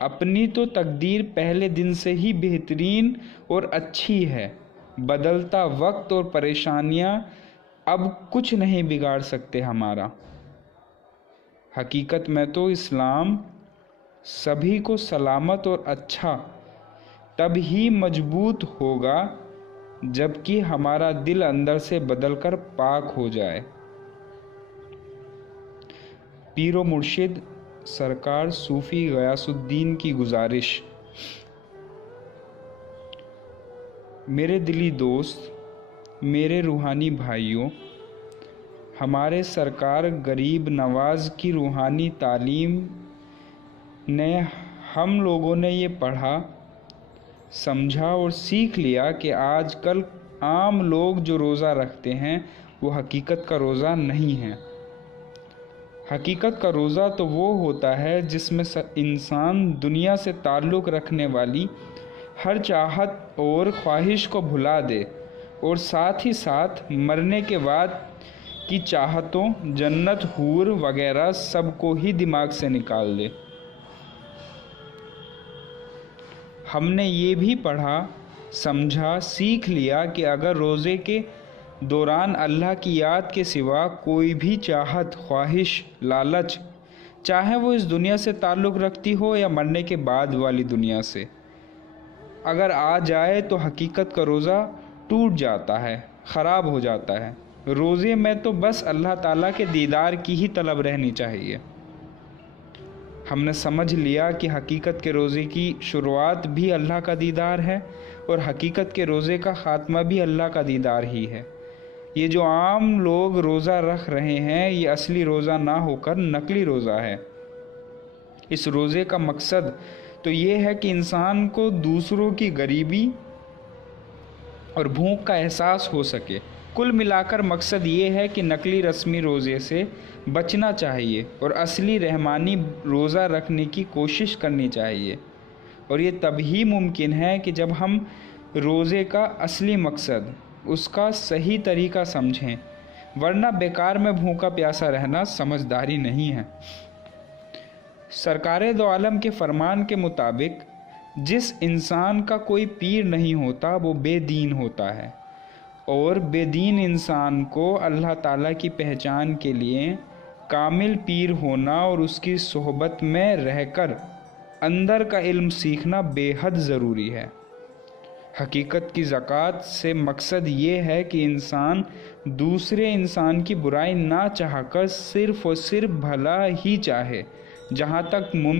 اپنی تو تقدیر پہلے دن سے ہی بہترین اور اچھی ہے، بدلتا وقت اور پریشانیاں اب کچھ نہیں بگاڑ سکتے ہمارا۔ حقیقت میں تو اسلام سبھی کو سلامت اور اچھا تب ہی مضبوط ہوگا جب کہ ہمارا دل اندر سے بدل کر پاک ہو جائے۔ پیر و مرشد سرکار صوفی غیاث الدین کی گزارش۔ میرے دلی دوست، میرے روحانی بھائیوں، ہمارے سرکار غریب نواز کی روحانی تعلیم نے ہم لوگوں نے یہ پڑھا، سمجھا اور سیکھ لیا کہ آج کل عام لوگ جو روزہ رکھتے ہیں وہ حقیقت کا روزہ نہیں ہے۔ حقیقت کا روزہ تو وہ ہوتا ہے جس میں انسان دنیا سے تعلق رکھنے والی ہر چاہت اور خواہش کو بھلا دے اور ساتھ ہی ساتھ مرنے کے بعد کی چاہتوں، جنت، حور وغیرہ سب کو ہی دماغ سے نکال دے۔ ہم نے یہ بھی پڑھا، سمجھا، سیکھ لیا کہ اگر روزے کے دوران اللہ کی یاد کے سوا کوئی بھی چاہت، خواہش، لالچ، چاہے وہ اس دنیا سے تعلق رکھتی ہو یا مرنے کے بعد والی دنیا سے، اگر آ جائے تو حقیقت کا روزہ ٹوٹ جاتا ہے، خراب ہو جاتا ہے۔ روزے میں تو بس اللہ تعالیٰ کے دیدار کی ہی طلب رہنی چاہیے۔ ہم نے سمجھ لیا کہ حقیقت کے روزے کی شروعات بھی اللہ کا دیدار ہے اور حقیقت کے روزے کا خاتمہ بھی اللہ کا دیدار ہی ہے۔ یہ جو عام لوگ روزہ رکھ رہے ہیں یہ اصلی روزہ نہ ہو کر نقلی روزہ ہے۔ اس روزے کا مقصد تو یہ ہے کہ انسان کو دوسروں کی غریبی اور بھوک کا احساس ہو سکے۔ کل ملا کر مقصد یہ ہے کہ نقلی رسمی روزے سے بچنا چاہیے اور اصلی رحمانی روزہ رکھنے کی کوشش کرنی چاہیے، اور یہ تبھی ممکن ہے کہ جب ہم روزے کا اصلی مقصد، اس کا صحیح طریقہ سمجھیں، ورنہ بیکار میں بھوکا پیاسا رہنا سمجھداری نہیں ہے۔ سرکار دو عالم کے فرمان کے مطابق جس انسان کا کوئی پیر نہیں ہوتا وہ بے دین ہوتا ہے، اور بے دین انسان کو اللہ تعالیٰ کی پہچان کے لیے کامل پیر ہونا اور اس کی صحبت میں رہ کر اندر کا علم سیکھنا بے حد ضروری ہے۔ حقیقت کی زکوٰۃ سے مقصد یہ ہے کہ انسان دوسرے انسان کی برائی نہ چاہ کر صرف اور صرف بھلا ہی چاہے، جہاں تک ممکن